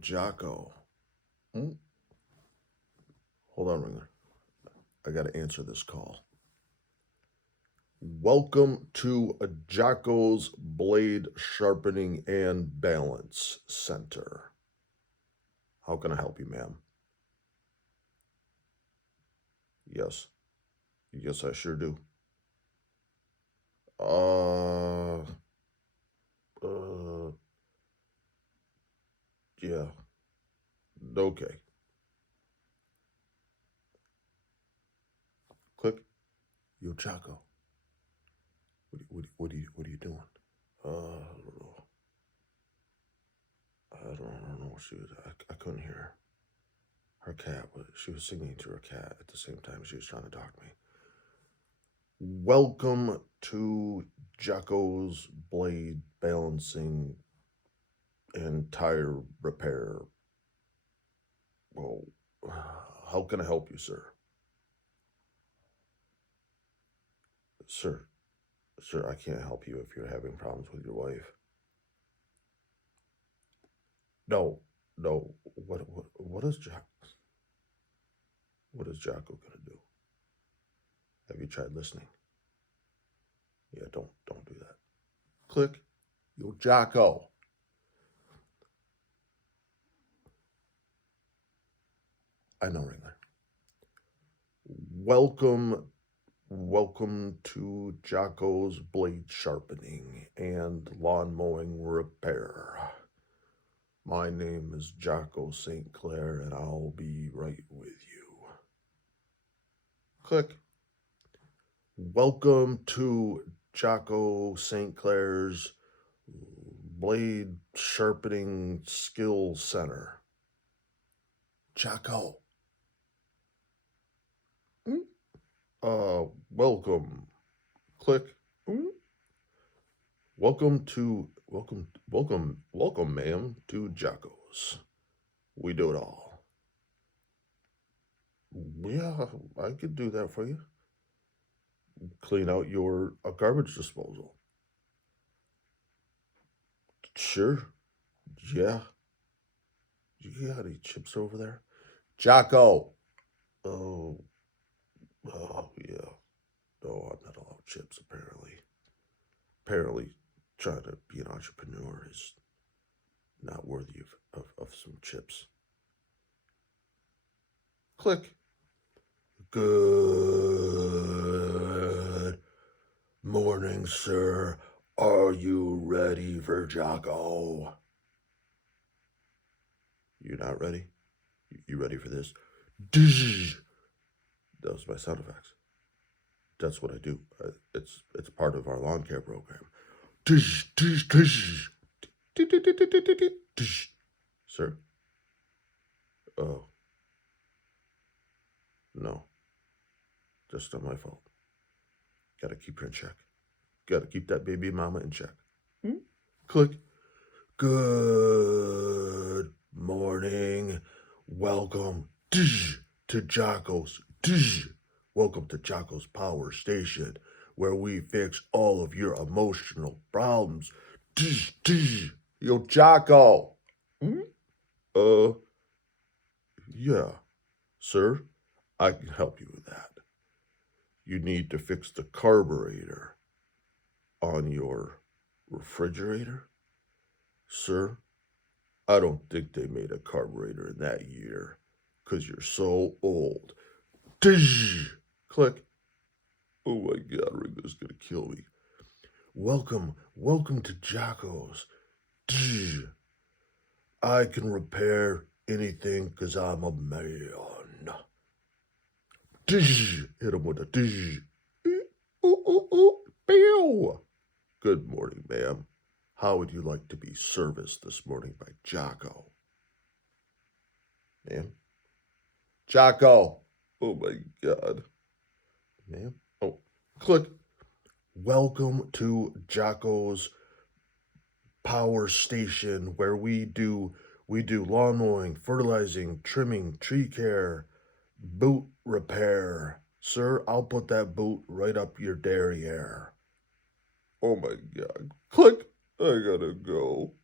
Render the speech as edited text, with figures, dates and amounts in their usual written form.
Jocko. Hmm? Hold on, Ringer. I got to answer this call. Welcome to Jocko's Blade Sharpening and Balance Center. How can I help you, ma'am? Yes. Yes, I sure do. Uh, yeah. Okay. Click. Yo, Jocko. What are you doing? I don't know. I don't know. I couldn't hear her cat. She was singing to her cat at the same time she was trying to talk to me. Welcome to Jocko's Blade Balancing and Tire Repair. Well, how can I help you, sir? Sir, I can't help you if you're having problems with your wife. No. What is Jocko gonna do? Have you tried listening? Yeah, don't do that. Click. Yo, Jocko. I know, Ringler. Welcome to Jocko's Blade Sharpening and Lawn Mowing Repair. My name is Jocko St. Clair, and I'll be right with you. Click. Welcome to Jocko St. Clair's Blade Sharpening Skill Center. Jocko. Welcome. Click. Welcome, ma'am, to Jocko's. We do it all. Yeah, I could do that for you. Clean out your garbage disposal. Sure. Yeah. You got any chips over there? Jocko. Oh, yeah. No, I'm not allowed chips, apparently. Apparently, trying to be an entrepreneur is not worthy of some chips. Click. Good morning, sir. Are you ready for Jocko? You're not ready? You ready for this? That was my sound effects. That's what I do. It's part of our lawn care program. Sir? Oh. No. That's not my fault. Gotta keep her in check. Gotta keep that baby mama in check. Click. Good morning. Welcome to Jocko's. Welcome to Jocko's Power Station, where we fix all of your emotional problems. Yo, Jocko. Yeah, sir, I can help you with that. You need to fix the carburetor on your refrigerator? Sir, I don't think they made a carburetor in that year, 'cause you're so old. Click. Oh my God, Ringo's gonna kill me. Welcome to Jocko's. I can repair anything 'cause I'm a man. Hit him with a Pew. Good morning, ma'am. How would you like to be serviced this morning by Jocko? Ma'am? Jocko! Oh my God. Ma'am? Oh, click. Welcome to Jocko's Power Station, where we do lawn mowing, fertilizing, trimming, tree care, boot repair. Sir, I'll put that boot right up your derriere. Oh my God. Click. I gotta go.